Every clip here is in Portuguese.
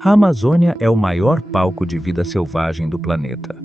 A Amazônia é o maior palco de vida selvagem do planeta.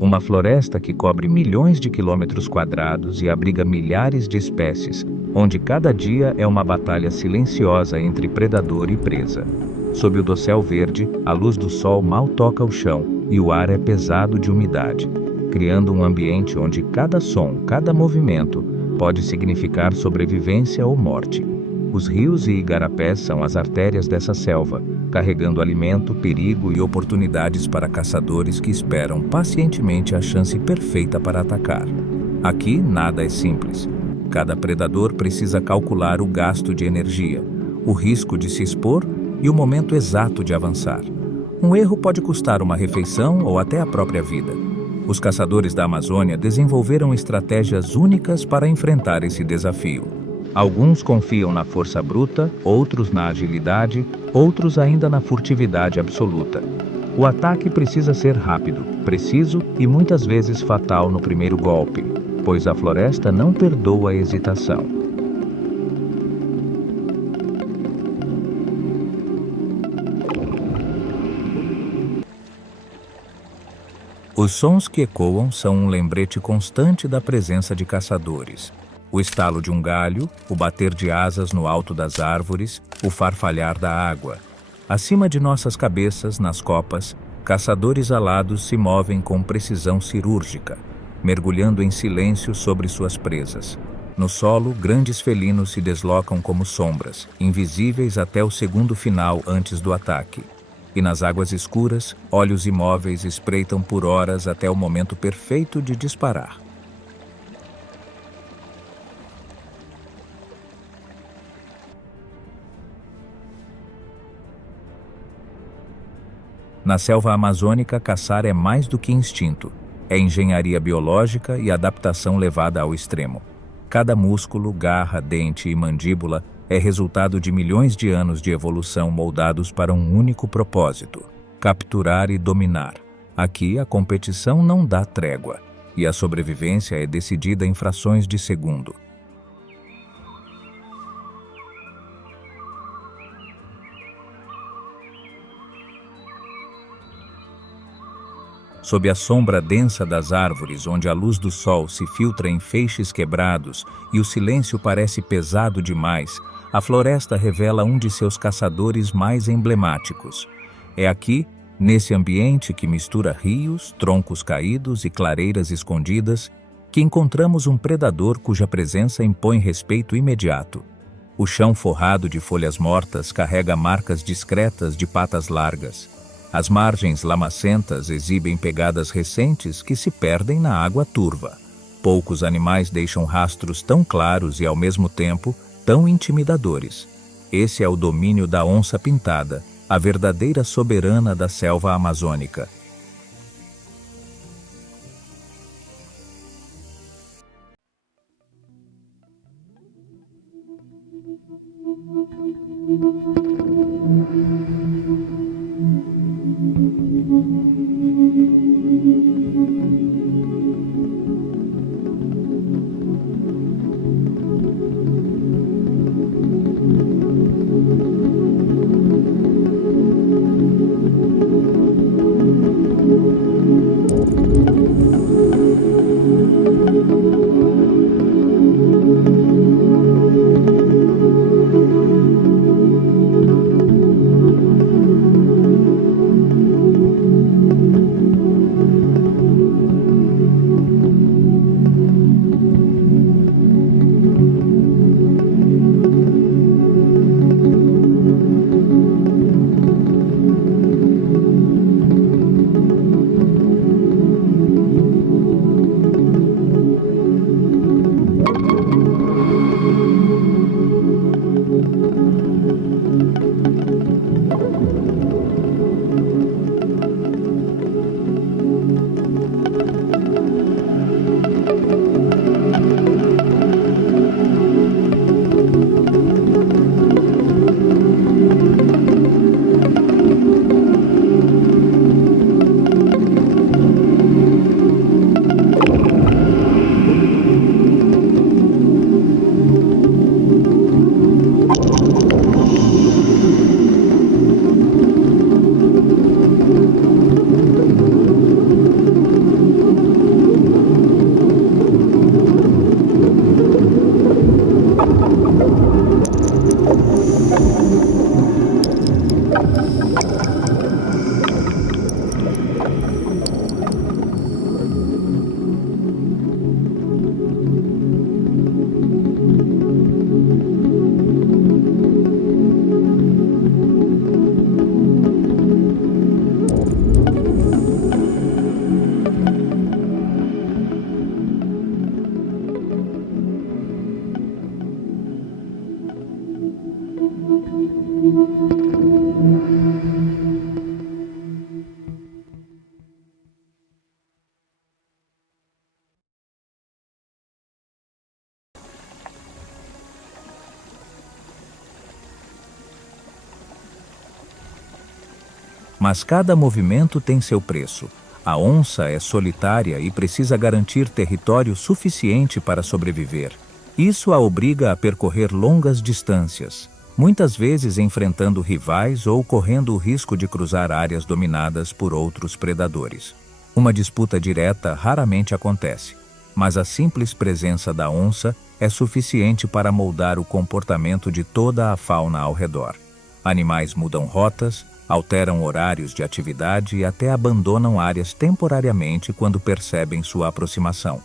Uma floresta que cobre milhões de quilômetros quadrados e abriga milhares de espécies, onde cada dia é uma batalha silenciosa entre predador e presa. Sob o dossel verde, a luz do sol mal toca o chão e o ar é pesado de umidade, criando um ambiente onde cada som, cada movimento, pode significar sobrevivência ou morte. Os rios e igarapés são as artérias dessa selva, carregando alimento, perigo e oportunidades para caçadores que esperam pacientemente a chance perfeita para atacar. Aqui, nada é simples. Cada predador precisa calcular o gasto de energia, o risco de se expor e o momento exato de avançar. Um erro pode custar uma refeição ou até a própria vida. Os caçadores da Amazônia desenvolveram estratégias únicas para enfrentar esse desafio. Alguns confiam na força bruta, outros na agilidade, outros ainda na furtividade absoluta. O ataque precisa ser rápido, preciso e muitas vezes fatal no primeiro golpe, pois a floresta não perdoa a hesitação. Os sons que ecoam são um lembrete constante da presença de caçadores. O estalo de um galho, o bater de asas no alto das árvores, o farfalhar da água. Acima de nossas cabeças, nas copas, caçadores alados se movem com precisão cirúrgica, mergulhando em silêncio sobre suas presas. No solo, grandes felinos se deslocam como sombras, invisíveis até o segundo final antes do ataque. E nas águas escuras, olhos imóveis espreitam por horas até o momento perfeito de disparar. Na selva amazônica, caçar é mais do que instinto. É engenharia biológica e adaptação levada ao extremo. Cada músculo, garra, dente e mandíbula é resultado de milhões de anos de evolução moldados para um único propósito: capturar e dominar. Aqui, a competição não dá trégua, e a sobrevivência é decidida em frações de segundo. Sob a sombra densa das árvores, onde a luz do sol se filtra em feixes quebrados e o silêncio parece pesado demais, a floresta revela um de seus caçadores mais emblemáticos. É aqui, nesse ambiente que mistura rios, troncos caídos e clareiras escondidas, que encontramos um predador cuja presença impõe respeito imediato. O chão forrado de folhas mortas carrega marcas discretas de patas largas. As margens lamacentas exibem pegadas recentes que se perdem na água turva. Poucos animais deixam rastros tão claros e, ao mesmo tempo, tão intimidadores. Esse é o domínio da onça-pintada, a verdadeira soberana da selva amazônica. Mas cada movimento tem seu preço. A onça é solitária e precisa garantir território suficiente para sobreviver. Isso a obriga a percorrer longas distâncias, muitas vezes enfrentando rivais ou correndo o risco de cruzar áreas dominadas por outros predadores. Uma disputa direta raramente acontece, mas a simples presença da onça é suficiente para moldar o comportamento de toda a fauna ao redor. Animais mudam rotas, alteram horários de atividade e até abandonam áreas temporariamente quando percebem sua aproximação.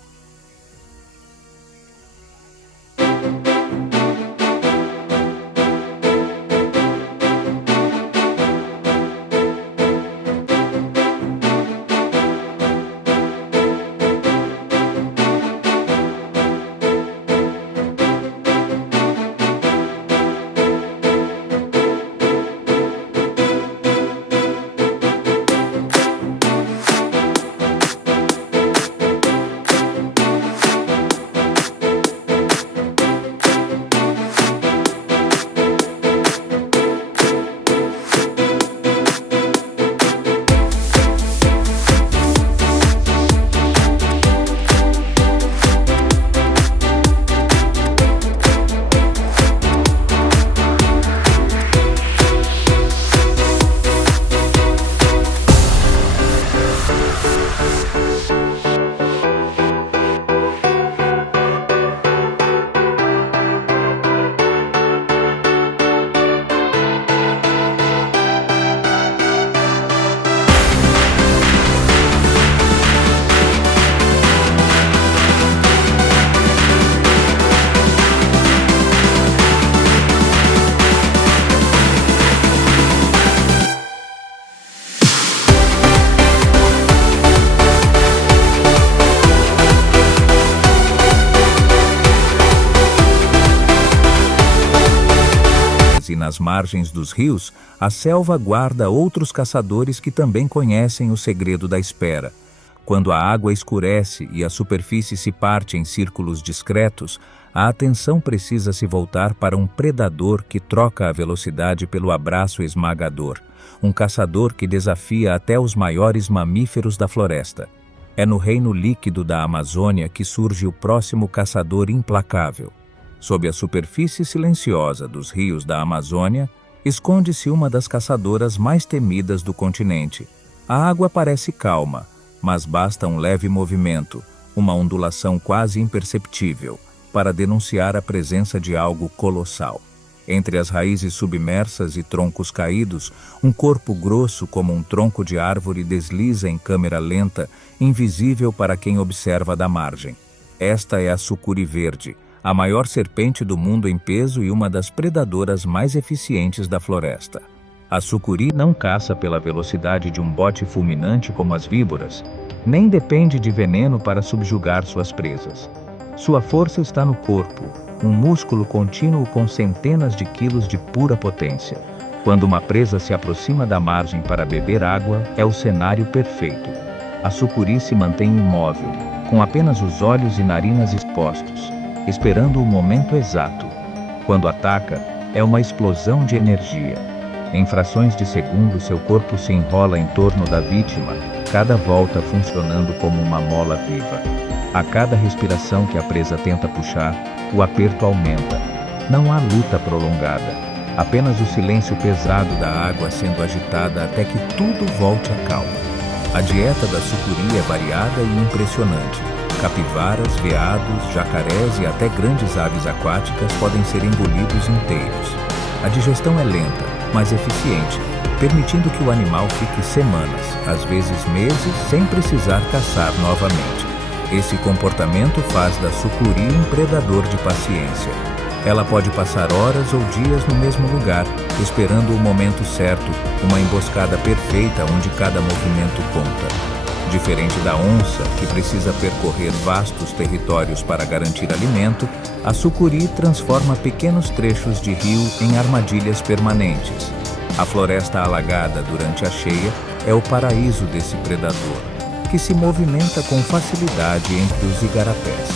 E nas margens dos rios, a selva guarda outros caçadores que também conhecem o segredo da espera. Quando a água escurece e a superfície se parte em círculos discretos, a atenção precisa se voltar para um predador que troca a velocidade pelo abraço esmagador, um caçador que desafia até os maiores mamíferos da floresta. É no reino líquido da Amazônia que surge o próximo caçador implacável. Sob a superfície silenciosa dos rios da Amazônia, esconde-se uma das caçadoras mais temidas do continente. A água parece calma, mas basta um leve movimento, uma ondulação quase imperceptível, para denunciar a presença de algo colossal. Entre as raízes submersas e troncos caídos, um corpo grosso como um tronco de árvore desliza em câmera lenta, invisível para quem observa da margem. Esta é a sucuri verde, a maior serpente do mundo em peso e uma das predadoras mais eficientes da floresta. A sucuri não caça pela velocidade de um bote fulminante como as víboras, nem depende de veneno para subjugar suas presas. Sua força está no corpo, um músculo contínuo com centenas de quilos de pura potência. Quando uma presa se aproxima da margem para beber água, é o cenário perfeito. A sucuri se mantém imóvel, com apenas os olhos e narinas expostos, esperando o momento exato. Quando ataca, é uma explosão de energia. Em frações de segundo, seu corpo se enrola em torno da vítima, cada volta funcionando como uma mola viva. A cada respiração que a presa tenta puxar, o aperto aumenta. Não há luta prolongada, apenas o silêncio pesado da água sendo agitada até que tudo volte à calma. A dieta da sucuri é variada e impressionante. Capivaras, veados, jacarés e até grandes aves aquáticas podem ser engolidos inteiros. A digestão é lenta, mas eficiente, permitindo que o animal fique semanas, às vezes meses, sem precisar caçar novamente. Esse comportamento faz da sucuri um predador de paciência. Ela pode passar horas ou dias no mesmo lugar, esperando o momento certo, uma emboscada perfeita onde cada movimento conta. Diferente da onça, que precisa percorrer vastos territórios para garantir alimento, a sucuri transforma pequenos trechos de rio em armadilhas permanentes. A floresta alagada durante a cheia é o paraíso desse predador, que se movimenta com facilidade entre os igarapés.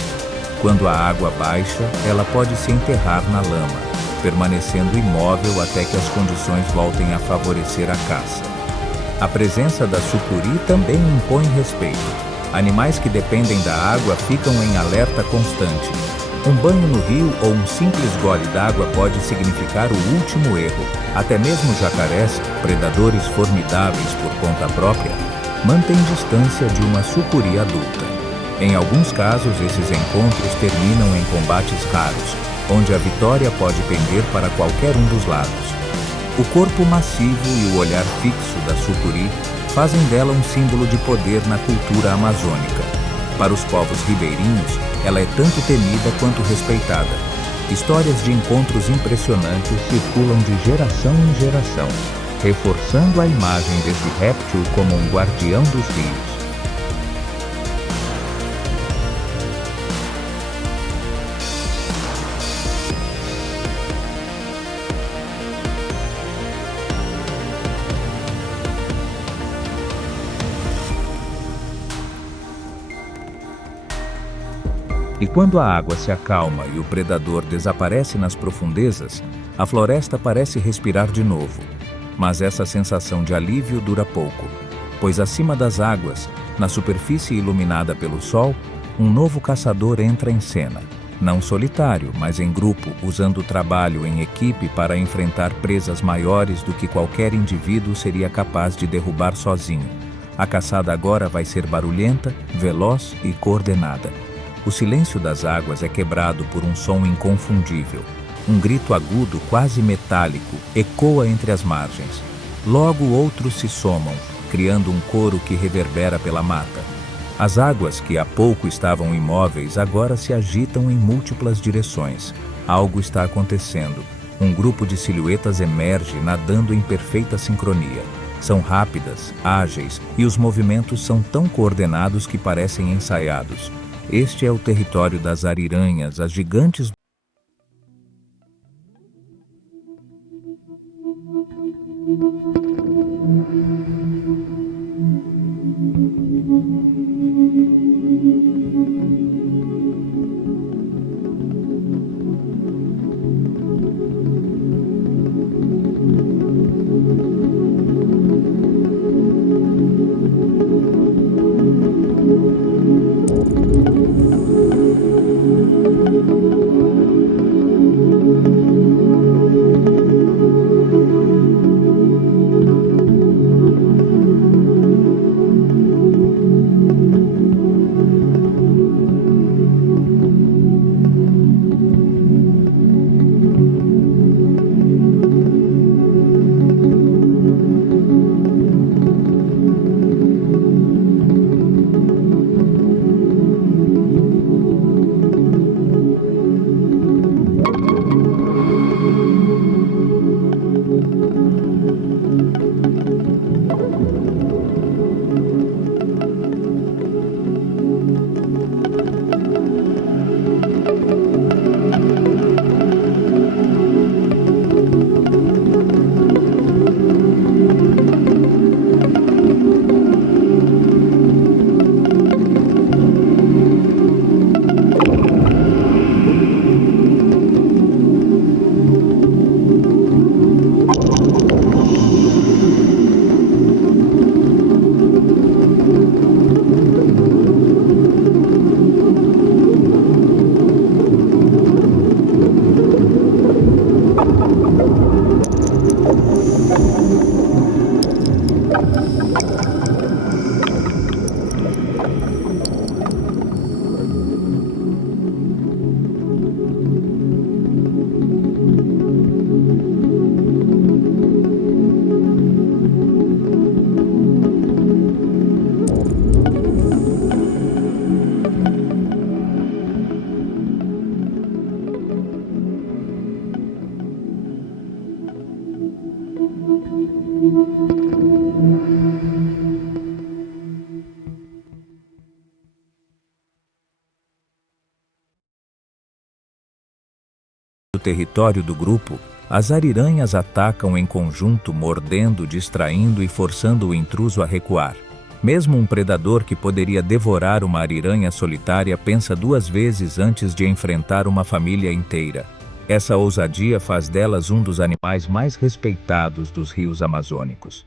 Quando a água baixa, ela pode se enterrar na lama, permanecendo imóvel até que as condições voltem a favorecer a caça. A presença da sucuri também impõe respeito. Animais que dependem da água ficam em alerta constante. Um banho no rio ou um simples gole d'água pode significar o último erro. Até mesmo jacarés, predadores formidáveis por conta própria, mantêm distância de uma sucuri adulta. Em alguns casos, esses encontros terminam em combates raros, onde a vitória pode pender para qualquer um dos lados. O corpo massivo e o olhar fixo da sucuri fazem dela um símbolo de poder na cultura amazônica. Para os povos ribeirinhos, ela é tanto temida quanto respeitada. Histórias de encontros impressionantes circulam de geração em geração, reforçando a imagem desse réptil como um guardião dos rios. E quando a água se acalma e o predador desaparece nas profundezas, a floresta parece respirar de novo. Mas essa sensação de alívio dura pouco, pois acima das águas, na superfície iluminada pelo sol, um novo caçador entra em cena. Não solitário, mas em grupo, usando o trabalho em equipe para enfrentar presas maiores do que qualquer indivíduo seria capaz de derrubar sozinho. A caçada agora vai ser barulhenta, veloz e coordenada. O silêncio das águas é quebrado por um som inconfundível. Um grito agudo, quase metálico, ecoa entre as margens. Logo outros se somam, criando um coro que reverbera pela mata. As águas, que há pouco estavam imóveis, agora se agitam em múltiplas direções. Algo está acontecendo. Um grupo de silhuetas emerge, nadando em perfeita sincronia. São rápidas, ágeis, e os movimentos são tão coordenados que parecem ensaiados. Este é o território das ariranhas, as gigantes. No território do grupo, as ariranhas atacam em conjunto, mordendo, distraindo e forçando o intruso a recuar. Mesmo um predador que poderia devorar uma ariranha solitária pensa duas vezes antes de enfrentar uma família inteira. Essa ousadia faz delas um dos animais mais respeitados dos rios amazônicos.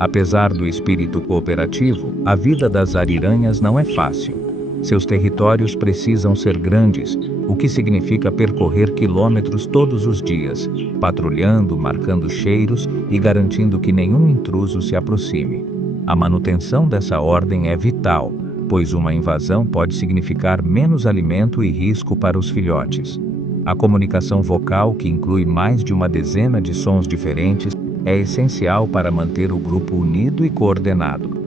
Apesar do espírito cooperativo, a vida das ariranhas não é fácil. Seus territórios precisam ser grandes, o que significa percorrer quilômetros todos os dias, patrulhando, marcando cheiros e garantindo que nenhum intruso se aproxime. A manutenção dessa ordem é vital, pois uma invasão pode significar menos alimento e risco para os filhotes. A comunicação vocal, que inclui mais de uma dezena de sons diferentes, é essencial para manter o grupo unido e coordenado.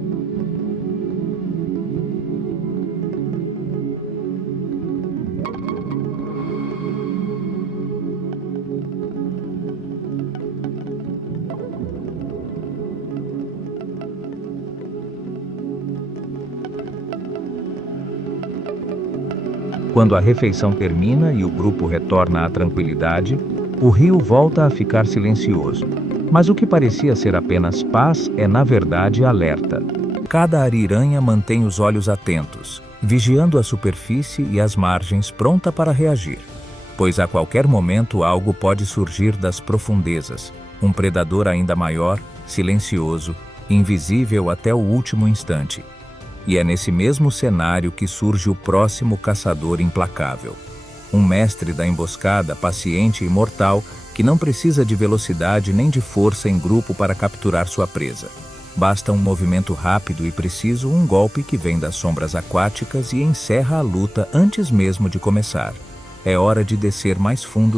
Quando a refeição termina e o grupo retorna à tranquilidade, o rio volta a ficar silencioso. Mas o que parecia ser apenas paz é, na verdade, alerta. Cada ariranha mantém os olhos atentos, vigiando a superfície e as margens, pronta para reagir. Pois a qualquer momento algo pode surgir das profundezas, um predador ainda maior, silencioso, invisível até o último instante. E é nesse mesmo cenário que surge o próximo caçador implacável. Um mestre da emboscada, paciente e mortal, que não precisa de velocidade nem de força em grupo para capturar sua presa. Basta um movimento rápido e preciso, um golpe que vem das sombras aquáticas e encerra a luta antes mesmo de começar. É hora de descer mais fundo.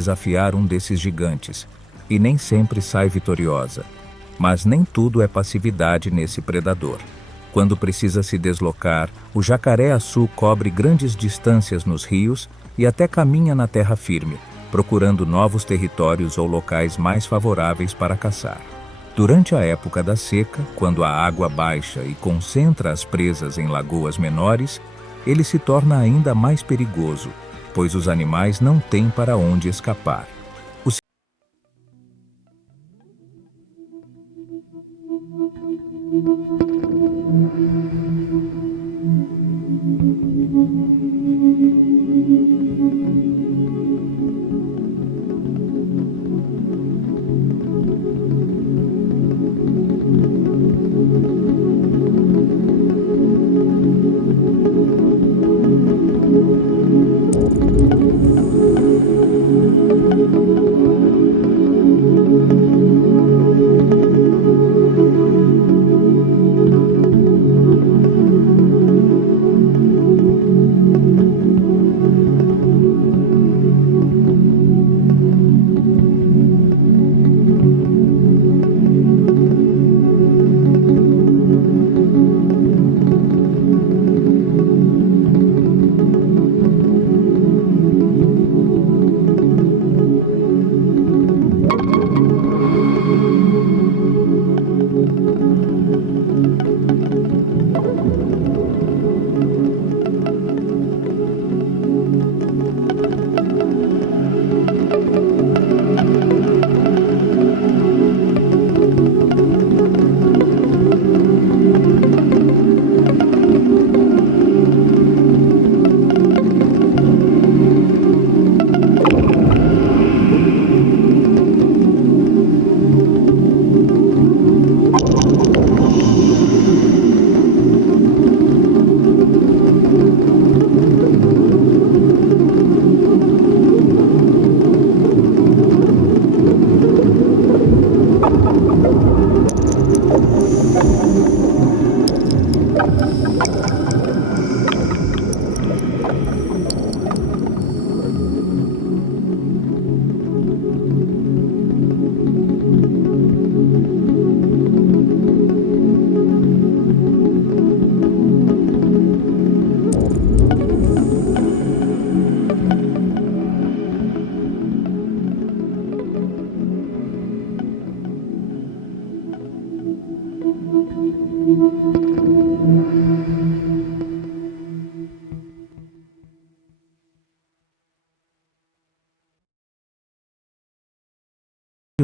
Desafiar um desses gigantes, e nem sempre sai vitoriosa. Mas nem tudo é passividade nesse predador. Quando precisa se deslocar, o jacaré-açu cobre grandes distâncias nos rios e até caminha na terra firme, procurando novos territórios ou locais mais favoráveis para caçar. Durante a época da seca, quando a água baixa e concentra as presas em lagoas menores, ele se torna ainda mais perigoso, pois os animais não têm para onde escapar.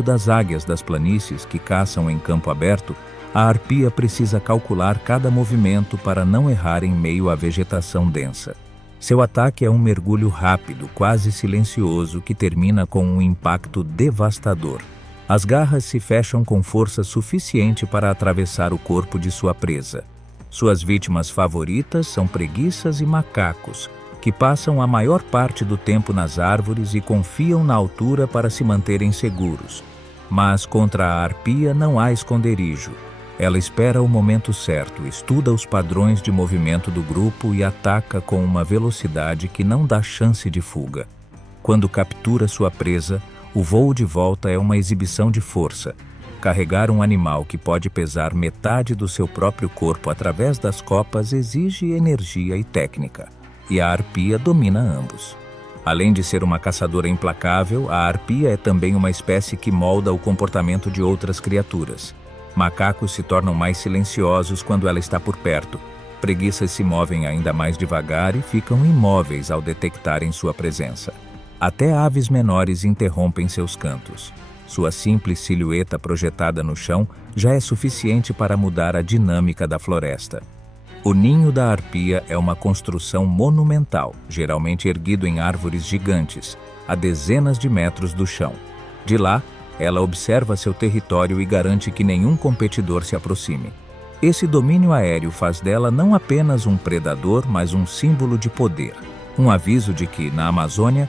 das águias das planícies que caçam em campo aberto, a arpia precisa calcular cada movimento para não errar em meio à vegetação densa. Seu ataque é um mergulho rápido, quase silencioso, que termina com um impacto devastador. As garras se fecham com força suficiente para atravessar o corpo de sua presa. Suas vítimas favoritas são preguiças e macacos, que passam a maior parte do tempo nas árvores e confiam na altura para se manterem seguros. Mas contra a arpia não há esconderijo. Ela espera o momento certo, estuda os padrões de movimento do grupo e ataca com uma velocidade que não dá chance de fuga. Quando captura sua presa, o voo de volta é uma exibição de força. Carregar um animal que pode pesar metade do seu próprio corpo através das copas exige energia e técnica, e a arpia domina ambos. Além de ser uma caçadora implacável, a arpia é também uma espécie que molda o comportamento de outras criaturas. Macacos se tornam mais silenciosos quando ela está por perto. Preguiças se movem ainda mais devagar e ficam imóveis ao detectarem sua presença. Até aves menores interrompem seus cantos. Sua simples silhueta projetada no chão já é suficiente para mudar a dinâmica da floresta. O ninho da arpia é uma construção monumental, geralmente erguido em árvores gigantes, a dezenas de metros do chão. De lá, ela observa seu território e garante que nenhum competidor se aproxime. Esse domínio aéreo faz dela não apenas um predador, mas um símbolo de poder. Um aviso de que, na Amazônia,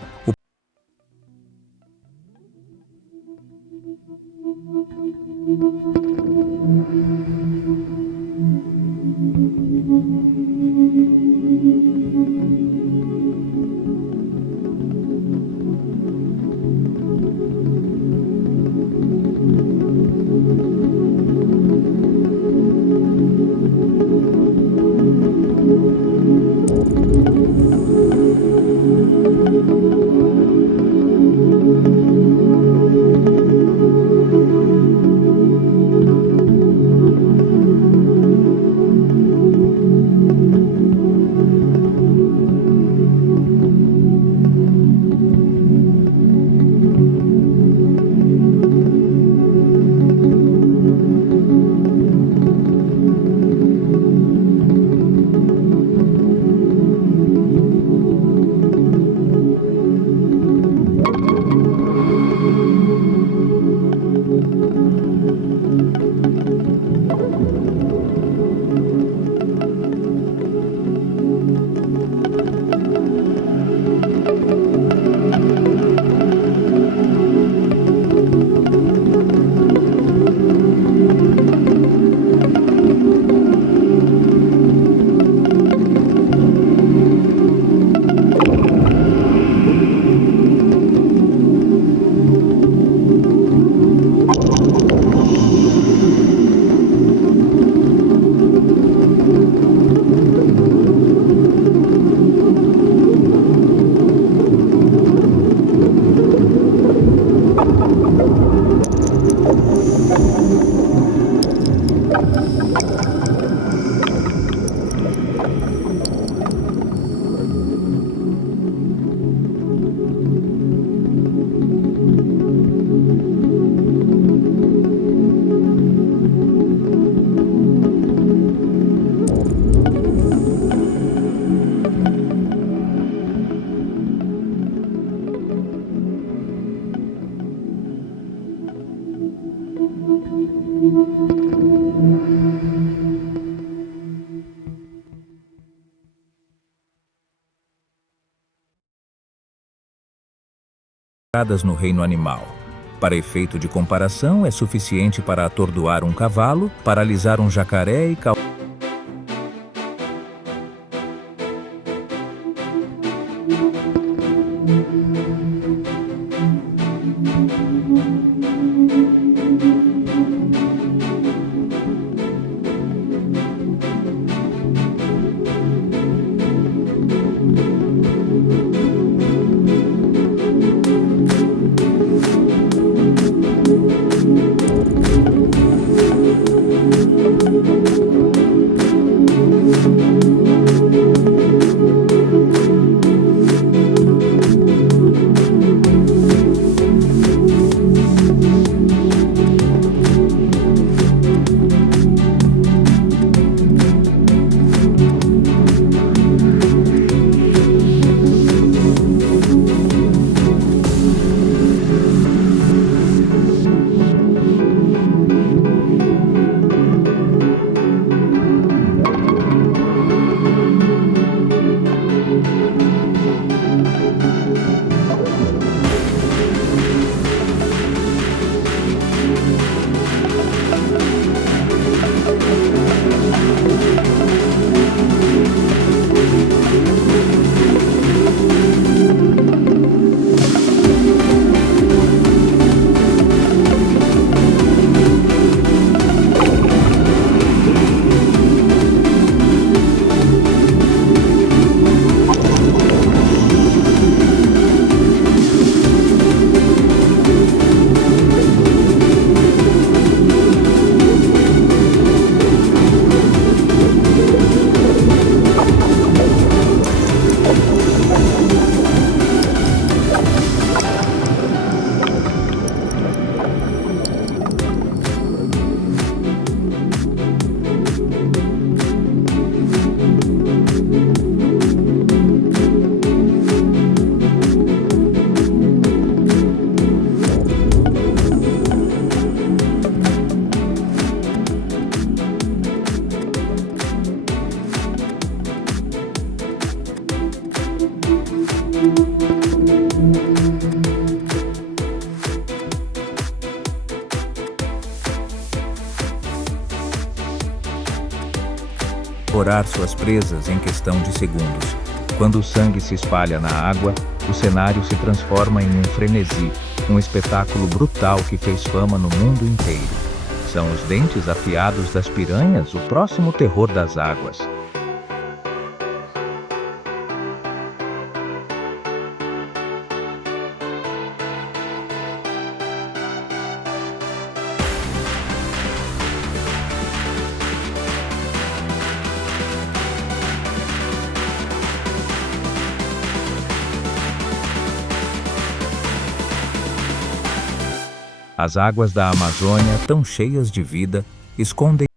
no reino animal. Para efeito de comparação, é suficiente para atordoar um cavalo, paralisar um jacaré e causar devorar suas presas em questão de segundos. Quando o sangue se espalha na água, o cenário se transforma em um frenesi, um espetáculo brutal que fez fama no mundo inteiro. São os dentes afiados das piranhas o próximo terror das águas. As águas da Amazônia, tão cheias de vida, escondem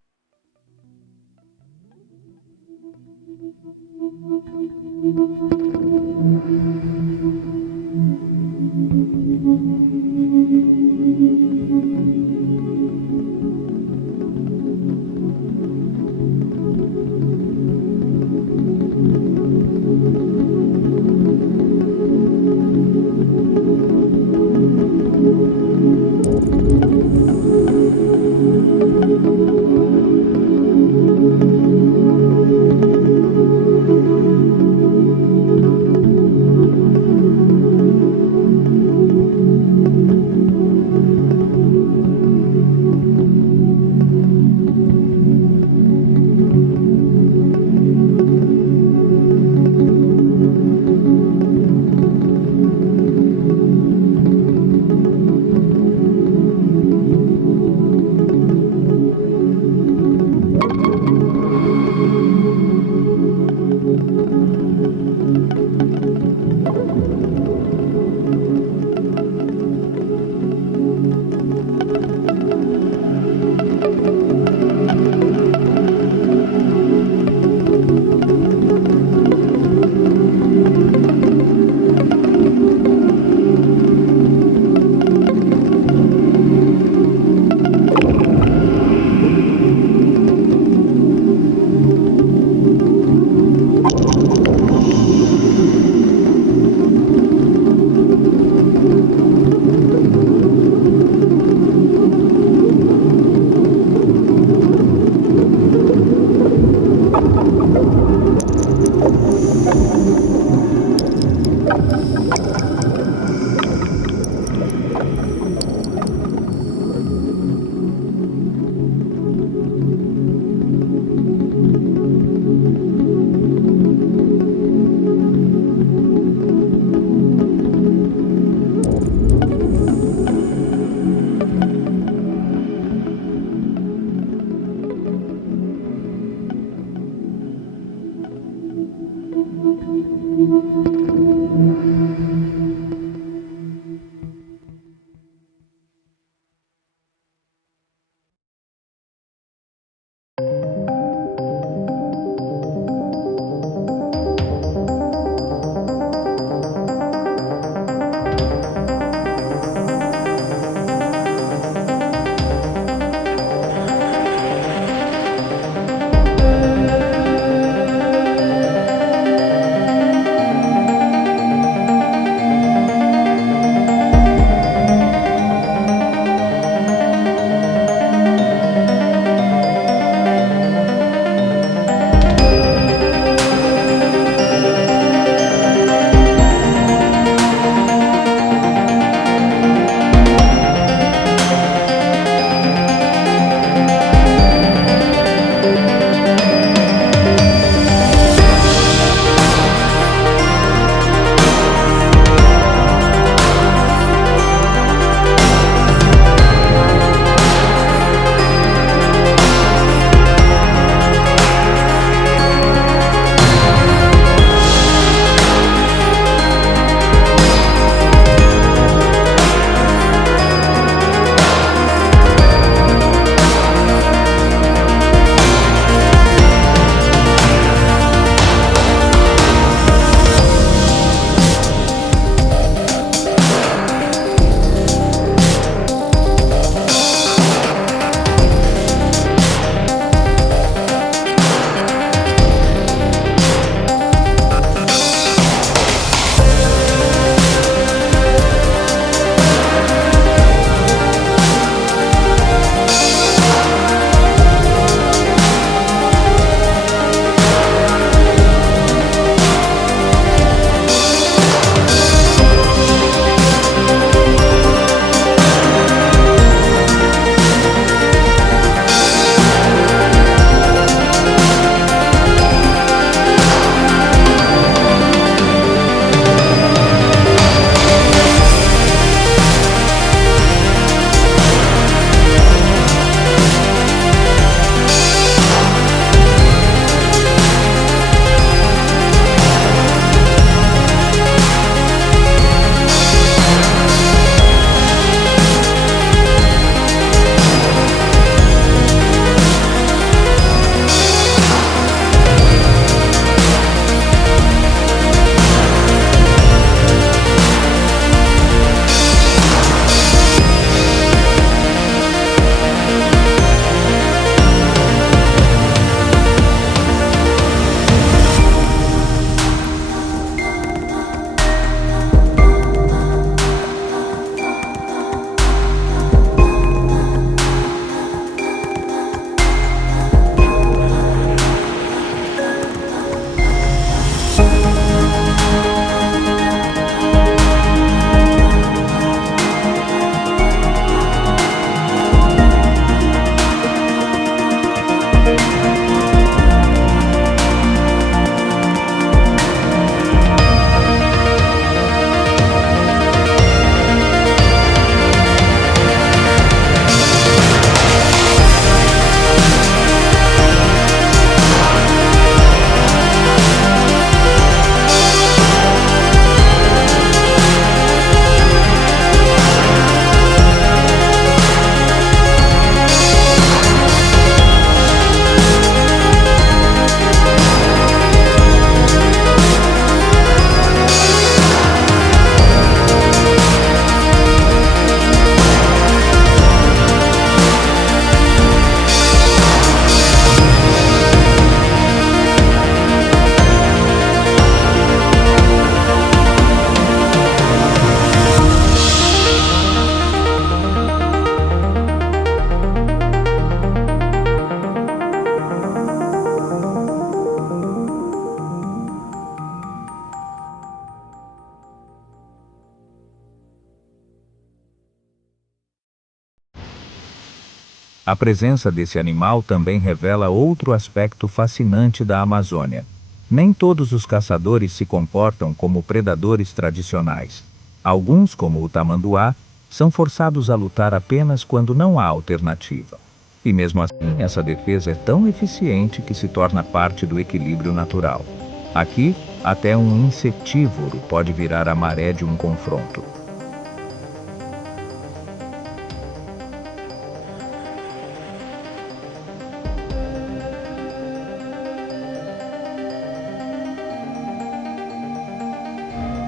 A presença desse animal também revela outro aspecto fascinante da Amazônia. Nem todos os caçadores se comportam como predadores tradicionais. Alguns, como o tamanduá, são forçados a lutar apenas quando não há alternativa. E mesmo assim, essa defesa é tão eficiente que se torna parte do equilíbrio natural. Aqui, até um insetívoro pode virar a maré de um confronto.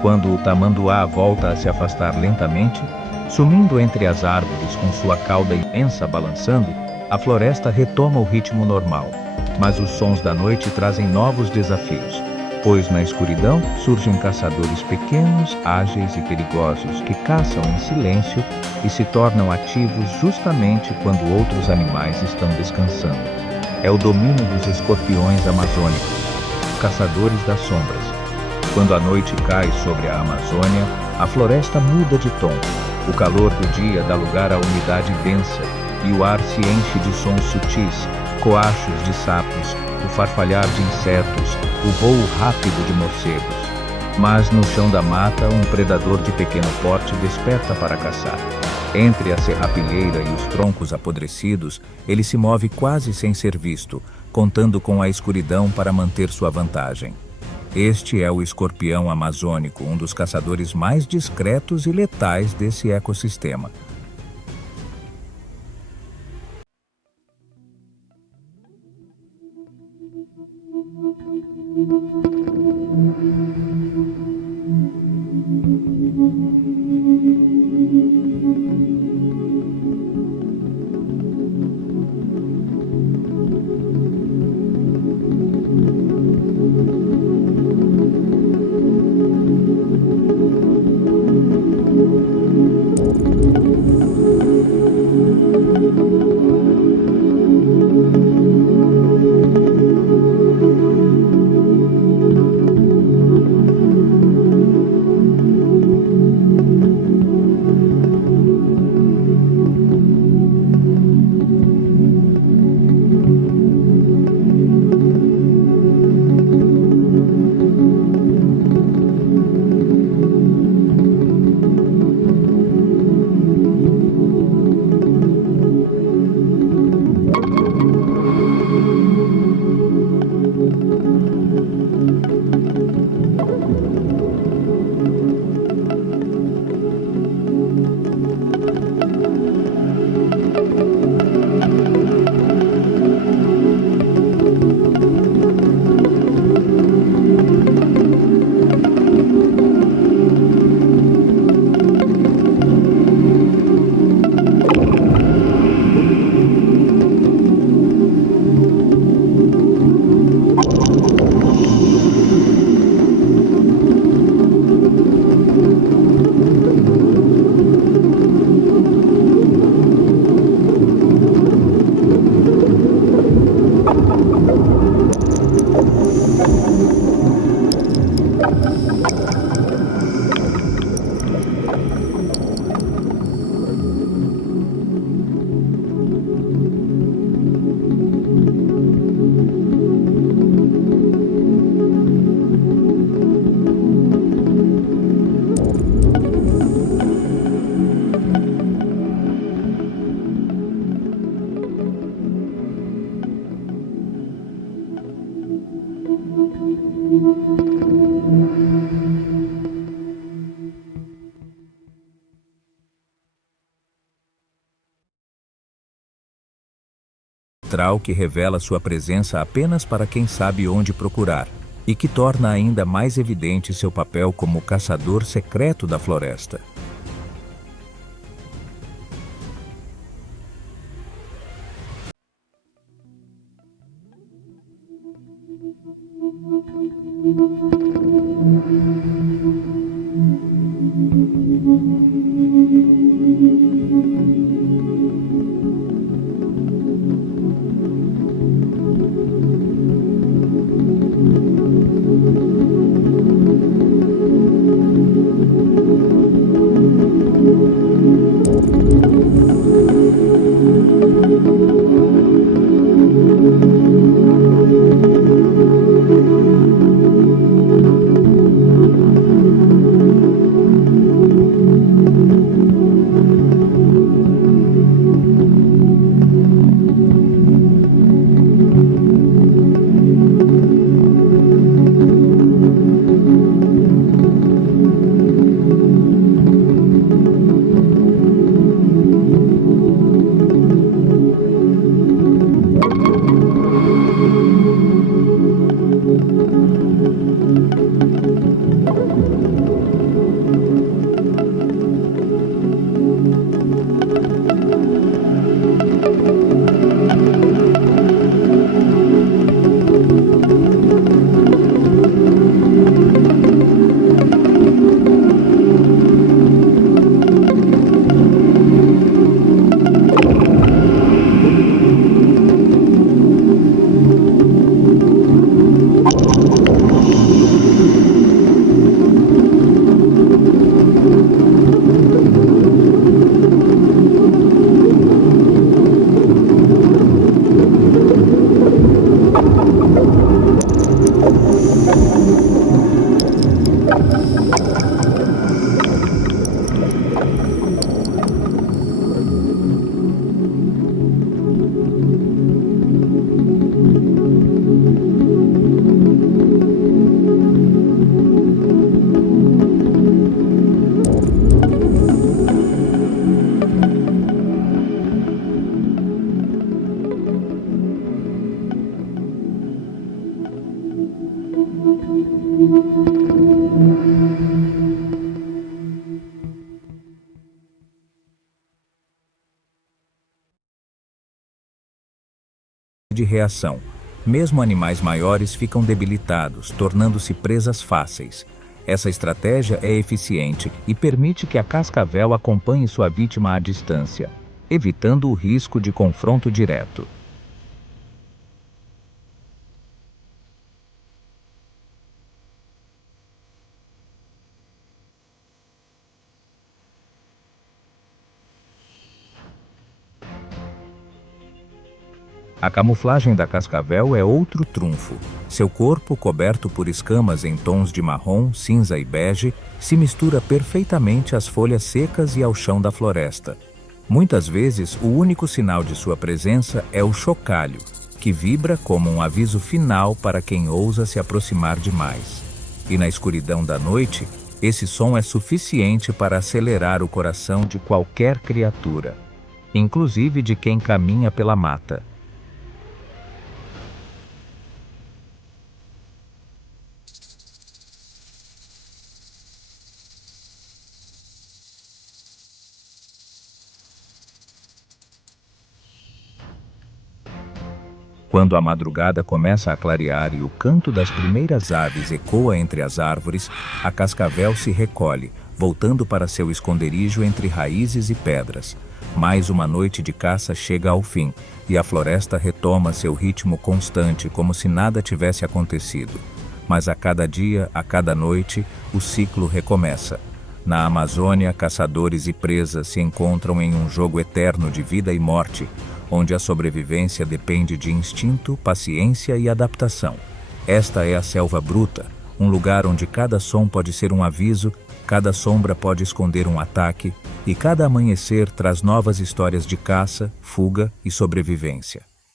Quando o tamanduá volta a se afastar lentamente, sumindo entre as árvores com sua cauda imensa balançando, a floresta retoma o ritmo normal. Mas os sons da noite trazem novos desafios, pois na escuridão surgem caçadores pequenos, ágeis e perigosos que caçam em silêncio e se tornam ativos justamente quando outros animais estão descansando. É o domínio dos escorpiões amazônicos, caçadores das sombras. Quando a noite cai sobre a Amazônia, a floresta muda de tom. O calor do dia dá lugar à umidade densa e o ar se enche de sons sutis, coachos de sapos, o farfalhar de insetos, o voo rápido de morcegos. Mas no chão da mata, um predador de pequeno porte desperta para caçar. Entre a serrapilheira e os troncos apodrecidos, ele se move quase sem ser visto, contando com a escuridão para manter sua vantagem. Este é o escorpião amazônico, um dos caçadores mais discretos e letais desse ecossistema. Que revela sua presença apenas para quem sabe onde procurar, e que torna ainda mais evidente seu papel como caçador secreto da floresta. de reação. Mesmo animais maiores ficam debilitados, tornando-se presas fáceis. Essa estratégia é eficiente e permite que a cascavel acompanhe sua vítima à distância, evitando o risco de confronto direto. A camuflagem da cascavel é outro trunfo. Seu corpo, coberto por escamas em tons de marrom, cinza e bege, se mistura perfeitamente às folhas secas e ao chão da floresta. Muitas vezes, o único sinal de sua presença é o chocalho, que vibra como um aviso final para quem ousa se aproximar demais. E na escuridão da noite, esse som é suficiente para acelerar o coração de qualquer criatura, inclusive de quem caminha pela mata. Quando a madrugada começa a clarear e o canto das primeiras aves ecoa entre as árvores, a cascavel se recolhe, voltando para seu esconderijo entre raízes e pedras. Mais uma noite de caça chega ao fim, e a floresta retoma seu ritmo constante como se nada tivesse acontecido. Mas a cada dia, a cada noite, o ciclo recomeça. Na Amazônia, caçadores e presas se encontram em um jogo eterno de vida e morte, onde a sobrevivência depende de instinto, paciência e adaptação. Esta é a selva bruta, um lugar onde cada som pode ser um aviso, cada sombra pode esconder um ataque, e cada amanhecer traz novas histórias de caça, fuga e sobrevivência.